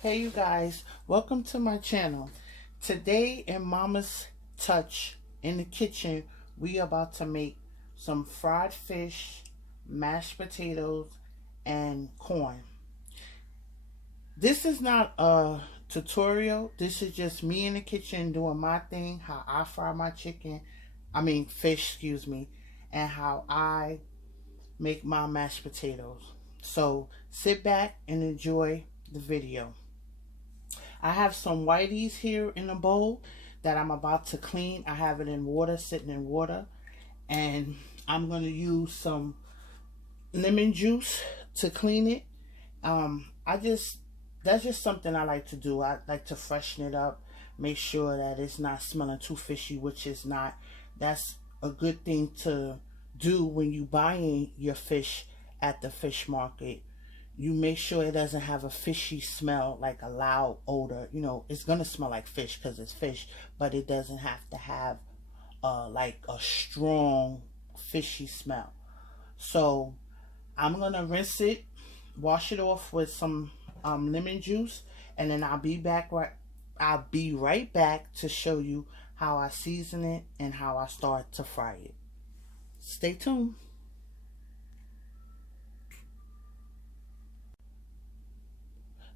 Hey you guys, welcome to my channel. Today in Mama's Touch in the kitchen, we are about to make some fried fish, mashed potatoes, and corn. This is not a tutorial. This is just me in the kitchen doing my thing, how I fry my fish, excuse me, and how I make my mashed potatoes. So sit back and enjoy the video. I have some whiteys here in a bowl that I'm about to clean. I have it in water, sitting in water. And I'm going to use some lemon juice to clean it. That's just something I like to do. I like to freshen it up, make sure that it's not smelling too fishy, which is not. That's a good thing to do when you buying your fish at the fish market. You make sure it doesn't have a fishy smell, like a loud odor. You know, it's going to smell like fish because it's fish, but it doesn't have to have like a strong fishy smell. So I'm going to rinse it, wash it off with some lemon juice, and then I'll be right back to show you how I season it and how I start to fry it. Stay tuned.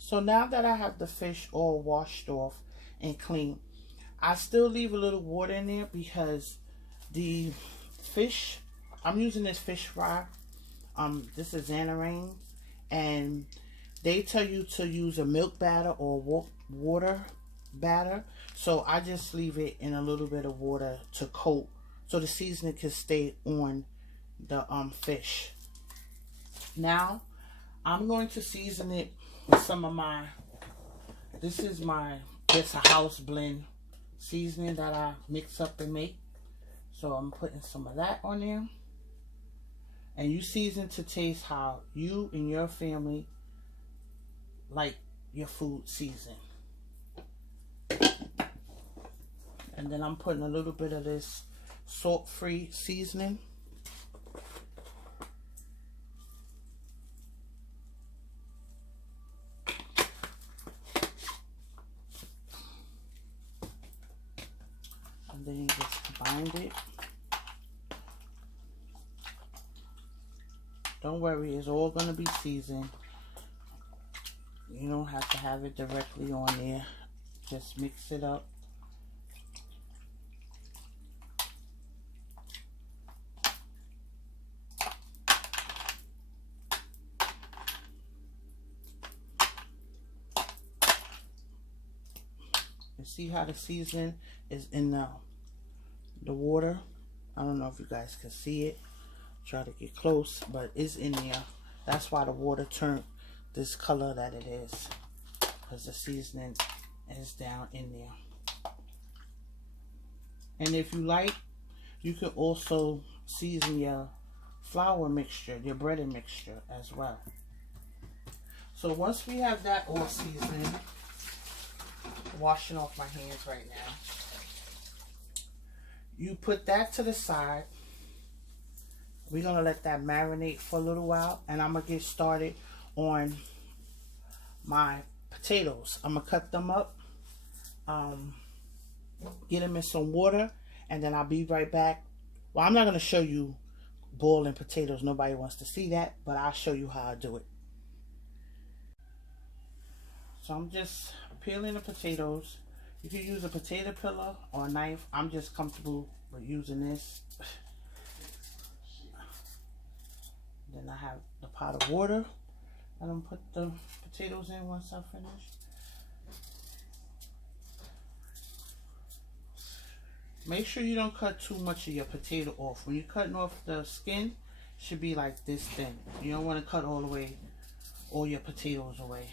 So now that I have the fish all washed off and clean, I still leave a little water in there because the fish, I'm using this fish fry. This is Zanaharians, and they tell you to use a milk batter or water batter. So I just leave it in a little bit of water to coat so the seasoning can stay on the fish. Now I'm going to season it with some of my, it's a house blend seasoning that I mix up and make. So I'm putting some of that on there. And you season to taste how you and your family like your food seasoned. And then I'm putting a little bit of this salt-free seasoning. And then you just bind it. Don't worry, it's all going to be seasoned. You don't have to have it directly on there. Just mix it up. You see how the seasoning is in the water? I don't know if you guys can see it. Try to get close, but it's in there. That's why the water turned this color that it is, because the seasoning is down in there. And if you like, you can also season your flour mixture, your breaded mixture as well. So once we have that all seasoned, washing off my hands right now, you put that to the side. We're going to let that marinate for a little while, and I'm going to get started on my potatoes. I'm going to cut them up, get them in some water, and then I'll be right back. Well, I'm not going to show you boiling potatoes. Nobody wants to see that, but I'll show you how I do it. So I'm just peeling the potatoes. You can use a potato peeler or a knife. I'm just comfortable with using this. Then I have the pot of water. I'm going to put the potatoes in once I finish. Make sure you don't cut too much of your potato off. When you're cutting off the skin, it should be like this thin. You don't want to cut all your potatoes away.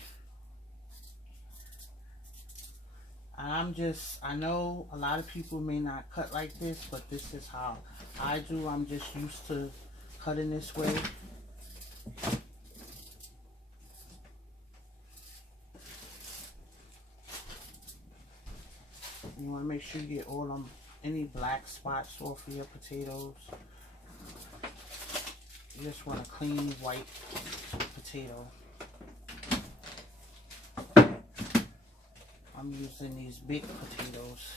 I know a lot of people may not cut like this, but this is how I do. I'm just used to cutting this way. You want to make sure you get all any black spots off of your potatoes. You just want a clean white potato. I'm using these big potatoes.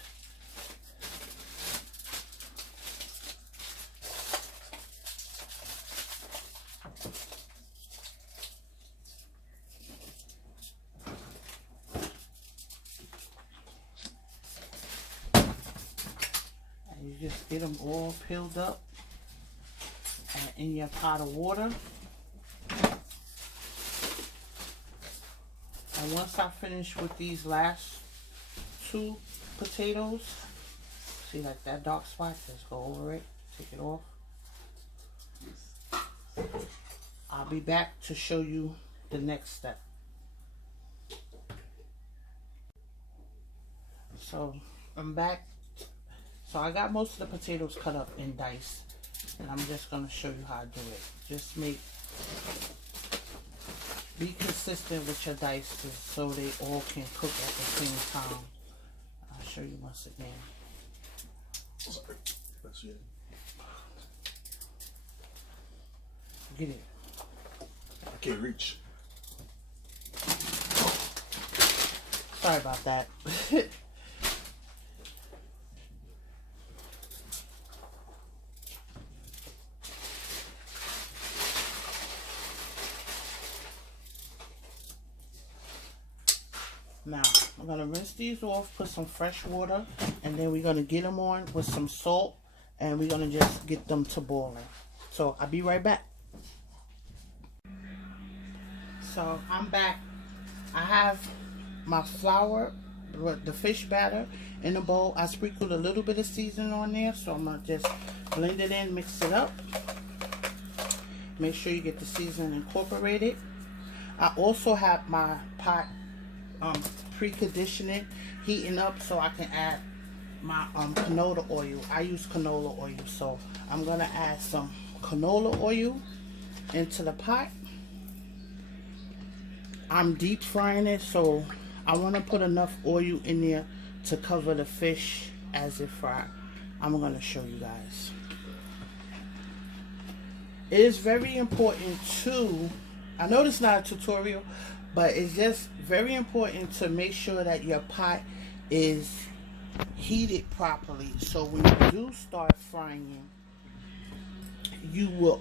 And you just get them all peeled up and in your pot of water. And once I finish with these last 2 potatoes, see like that dark spot, just go over it, take it off. I'll be back to show you the next step. So I'm back. So I got most of the potatoes cut up in dice, and I'm just going to show you how to do it. Just be consistent with your dice so they all can cook at the same time. I'll show you once again. Sorry. That's it. Get it. I can't reach. Sorry about that. Now, I'm going to rinse these off, put some fresh water, and then we're going to get them on with some salt, and we're going to just get them to boiling. So, I'll be right back. So, I'm back. I have my flour, the fish batter, in a bowl. I sprinkled a little bit of seasoning on there, so I'm going to just blend it in, mix it up. Make sure you get the seasoning incorporated. I also have my pot pre-conditioning, heating up, so I can add my canola oil. I use canola oil, so I'm gonna add some canola oil into the pot. I'm deep frying it, so I want to put enough oil in there to cover the fish as it fried. I'm gonna show you guys. It is very important too. I know this is not a tutorial, but it's just very important to make sure that your pot is heated properly. So when you do start frying, you will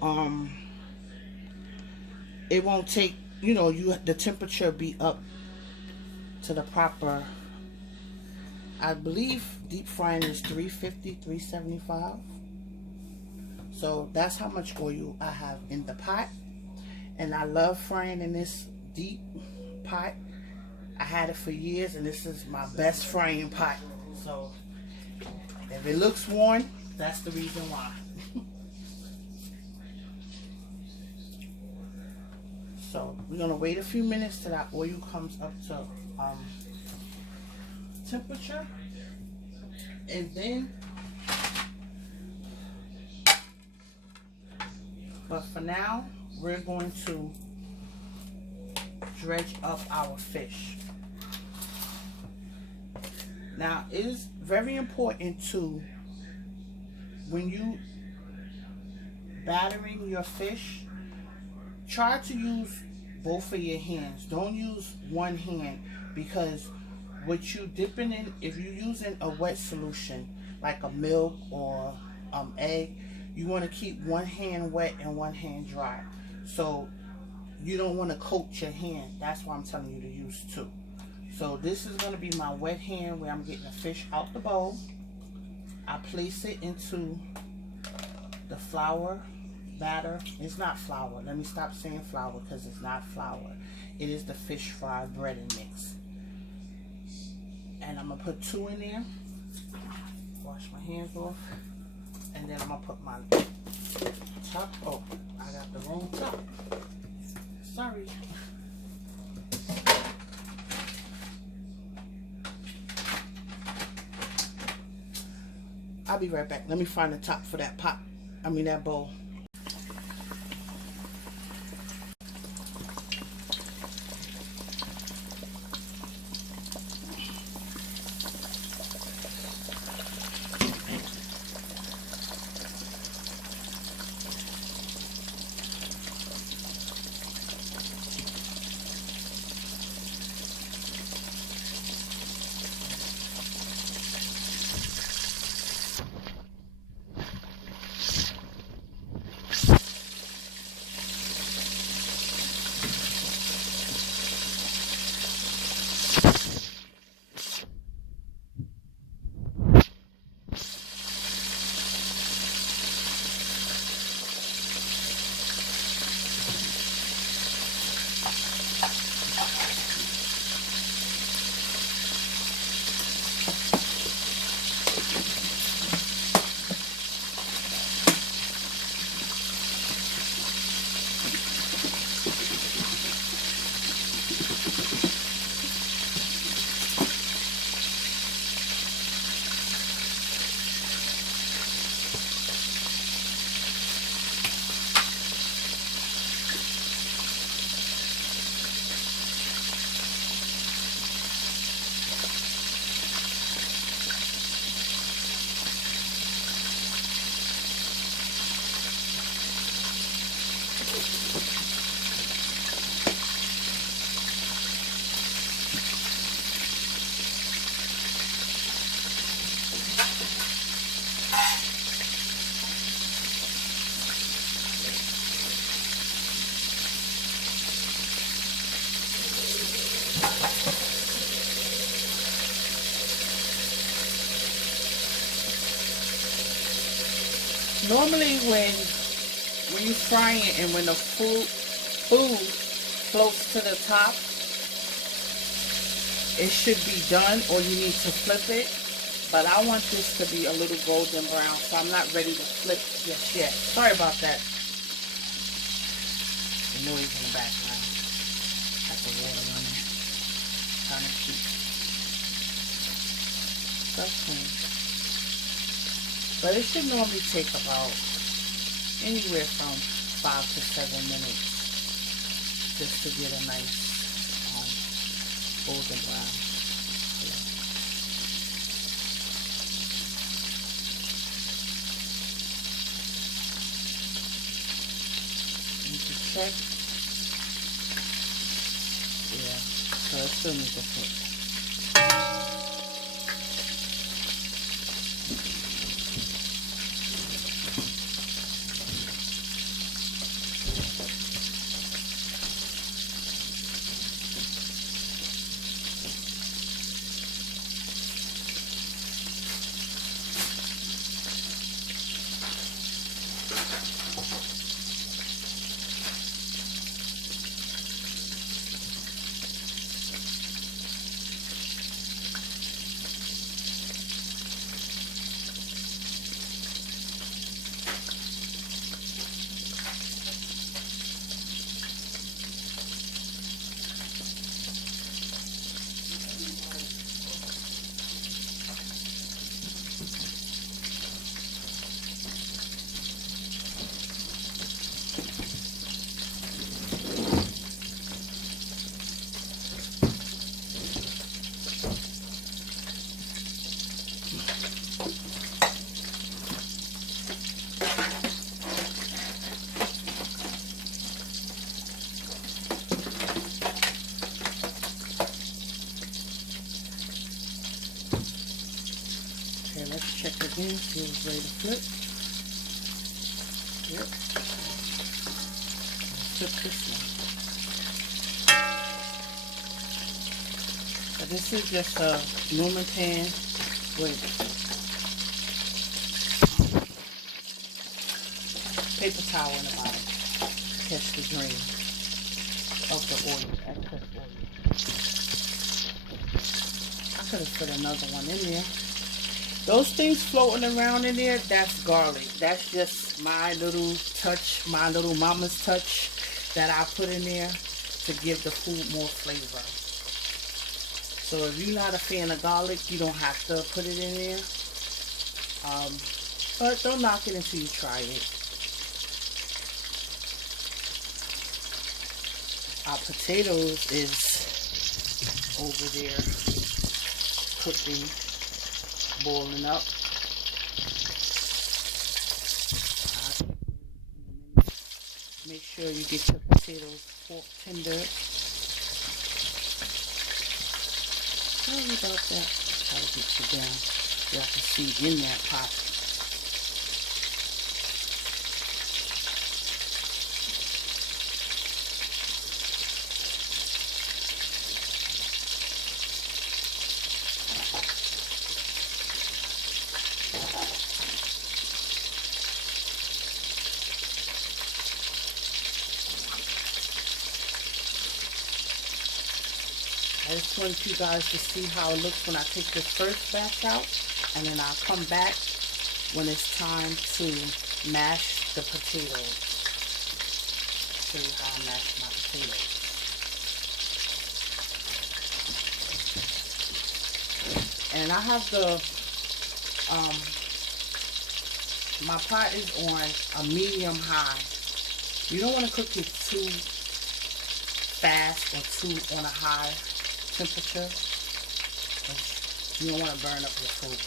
it won't take, you know, the temperature be up to the proper. I believe deep frying is 350, 375. So that's how much oil I have in the pot. And I love frying in this deep pot. I had it for years, and this is my best frying pot. So if it looks worn, that's the reason why. So we're gonna wait a few minutes till that oil comes up to temperature, and then, but for now, we're going to dredge up our fish. Now, it is very important to, when you battering your fish, try to use both of your hands. Don't use one hand, because what you dipping in, if you're using a wet solution like a milk or egg, you want to keep one hand wet and one hand dry. So you don't want to coat your hand. That's why I'm telling you to use 2. So this is going to be my wet hand where I'm getting the fish out the bowl. I place it into the flour batter. It's not flour. Let me stop saying flour, because it's not flour. It is the fish fry breading mix. And I'm going to put 2 in there. Wash my hands off. And then I'm going to put my top. Oh, I got the wrong top. Sorry. I'll be right back. Let me find the top for that pot. I mean that bowl. Normally when you frying it and when the food floats to the top, it should be done, or you need to flip it. But I want this to be a little golden brown, so I'm not ready to flip just yet. Sorry about that. The noise in the background. Got the water running. Trying to keep stuff clean. But it should normally take about anywhere from 5 to 7 minutes just to get a nice golden brown. Yeah. You can check. Yeah, so it still needs to cook. Okay, let's check again, see if it's ready to flip. Yep. Flip this one. So this is just a Newman pan with paper towel in the bottom to catch the drain of the oil, excess oil. I could have put another one in there. Those things floating around in there, that's garlic. That's just my little touch, my little mama's touch that I put in there to give the food more flavor. So if you're not a fan of garlic, you don't have to put it in there. But don't knock it until you try it. Our potatoes is over there cooking, boiling up. Make sure you get your potatoes fork tender. Sorry about that. Try to get you down. You have to see in that pot. I just want you guys to see how it looks when I take this first batch out, and then I'll come back when it's time to mash the potatoes. Show you how I mash my potatoes. And I have the, my pot is on a medium high. You don't want to cook it too fast or too on a high temperature. You don't want to burn up your food.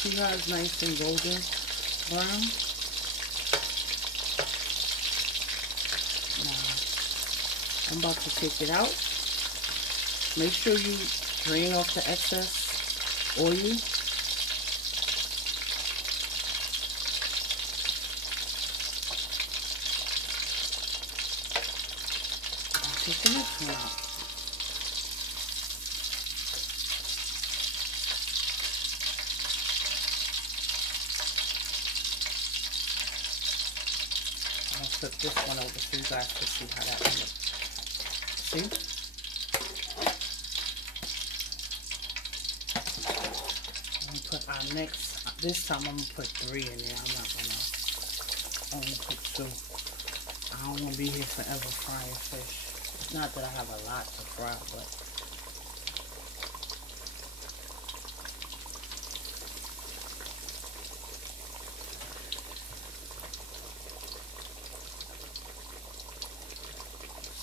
See how it's nice and golden brown? Now, I'm about to take it out. Make sure you drain off the excess oil. take the next one out. I'm gonna flip this one over so you guys can see how that looks. See? I'm gonna put our next, this time I'm gonna put 3 in there. I'm not gonna only put 2. I don't want to be here forever frying fish. It's not that I have a lot to fry, but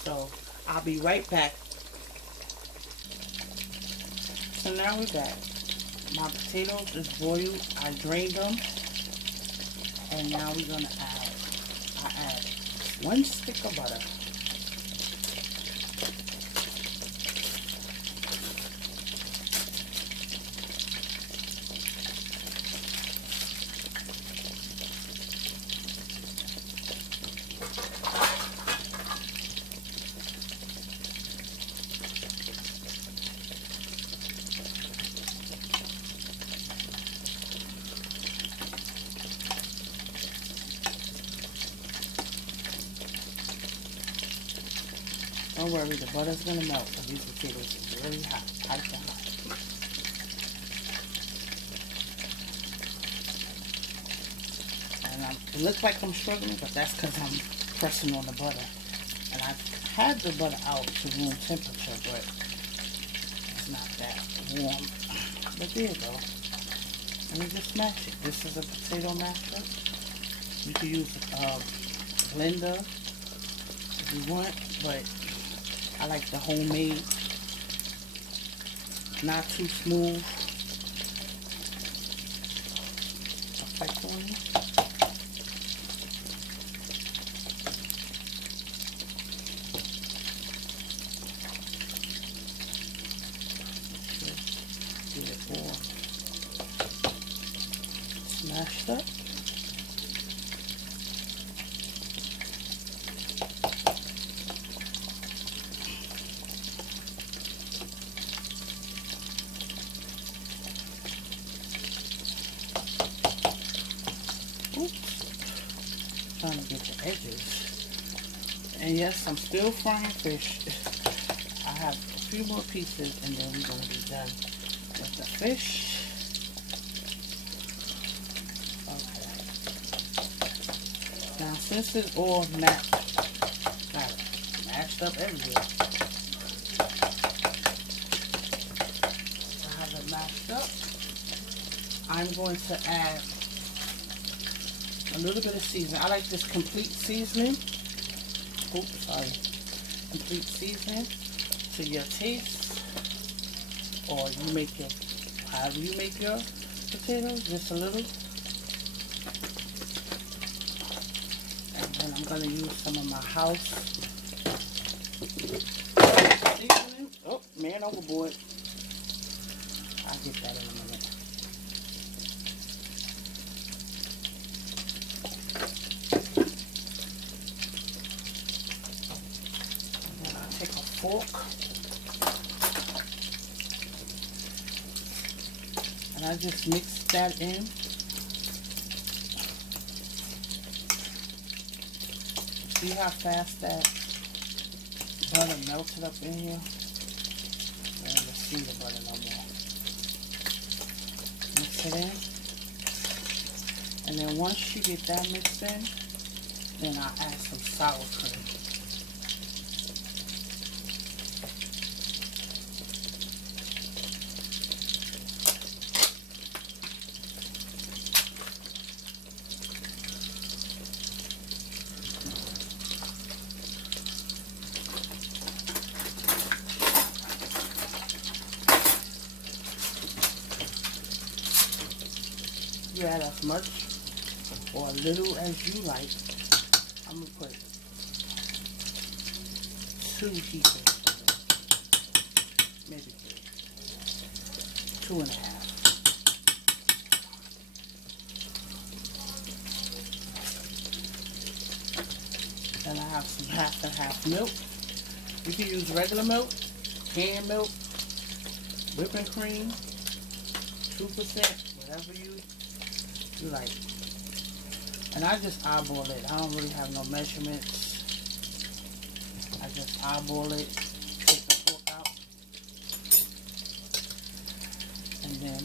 so I'll be right back. So now we're back. My potatoes is boiled. I drained them, and now we're gonna add. I add 1 stick of butter. Don't worry, the butter's gonna melt because these potatoes is really hot, piping hot. And it looks like I'm struggling, but that's because I'm pressing on the butter. And I had the butter out to room temperature, but it's not that warm. But there you go. Let me just mash it. This is a potato masher. You can use a blender if you want, but I like the homemade, not too smooth. Perfect on you. Get it all smashed up. Trying to get the edges. And yes, I'm still frying fish. I have a few more pieces and then we're going to be done with the fish. Okay. Now since it's all mashed up everywhere, I have it mashed up. I'm going to add a little bit of seasoning. I like this complete seasoning. Oops, sorry. Complete seasoning to your taste. Or you make your, however you make your potatoes, just a little. And then I'm going to use some of my house seasoning. Oh, man overboard. I'll get that in a minute. Fork, and I just mix that in. See how fast that butter melted up in here? I don't see the butter no more. Mix it in, and then once you get that mixed in, then I'll add some sour cream. You add as much or a little as you like. I'm going to put 2 heapers, maybe 3, 2.5. Then I have some half and half milk. You can use regular milk, canned milk, whipping cream, 2%, whatever you like. And I just eyeball it. I don't really have no measurements. I just eyeball it, take the pork out, and then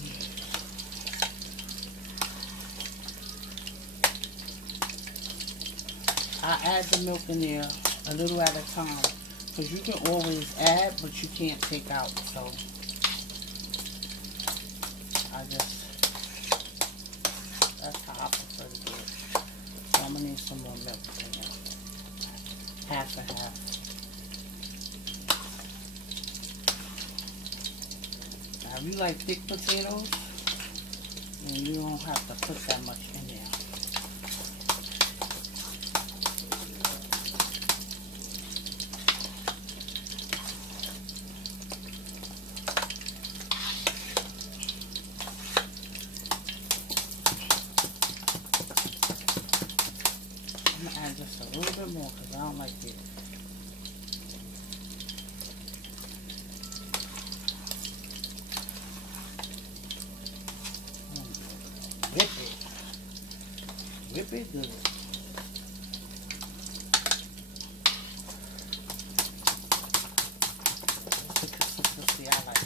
I add the milk in there a little at a time, because you can always add, but you can't take out. So that's how I prefer to do it. So I'm gonna need some more milk in there, half and half. Now, if you like thick potatoes, then you don't have to put that much in there. I'm gonna add just a little bit more because I don't like it. Whip it. Whip it good. That's the consistency I like.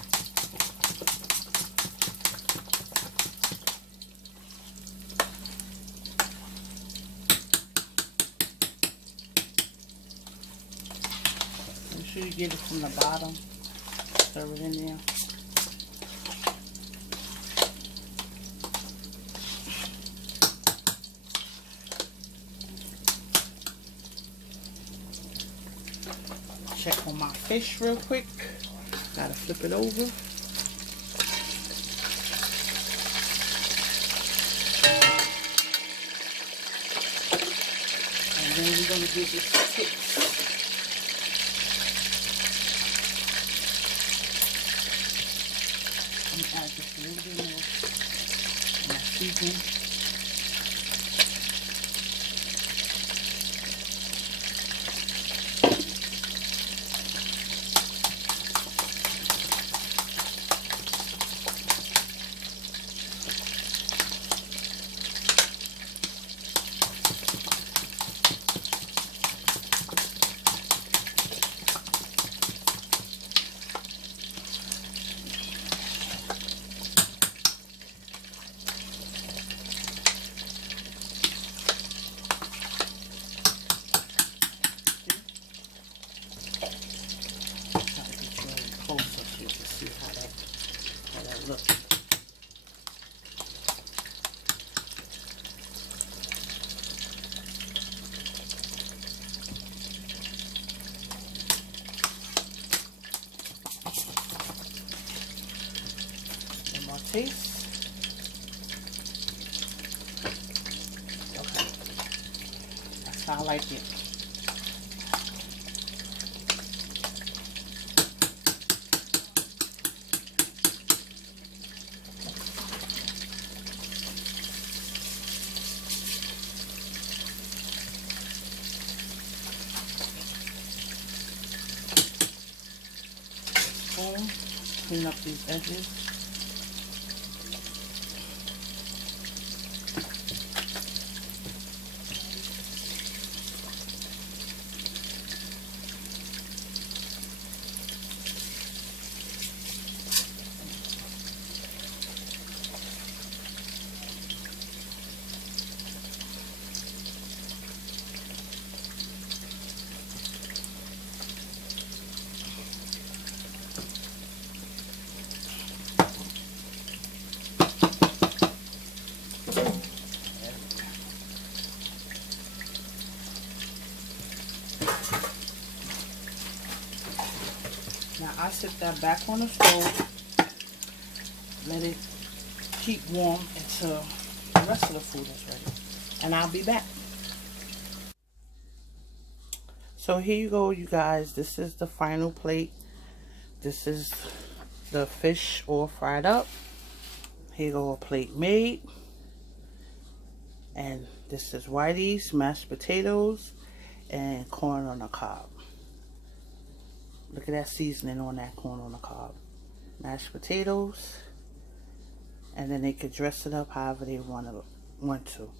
Make sure you get it from the bottom. Stir it in there. Check on my fish real quick. Gotta flip it over. And then we're gonna give this a kick. I'm gonna add just a little bit more of my seasoning. Look. One more taste. Okay. That's how I like it. Clean up these edges. Now I sit that back on the stove, let it keep warm until the rest of the food is ready. And I'll be back. So here you go, you guys. This is the final plate. This is the fish all fried up. Here you go, a plate made. And this is Whitey's mashed potatoes and corn on the cob. Look at that seasoning on that corn on the cob. Mashed potatoes. And then they could dress it up however they want to.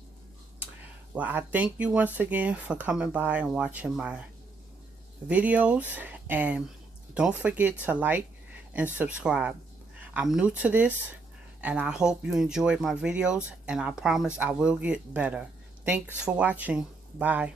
Well, I thank you once again for coming by and watching my videos. And don't forget to like and subscribe. I'm new to this, and I hope you enjoyed my videos, and I promise I will get better. Thanks for watching. Bye.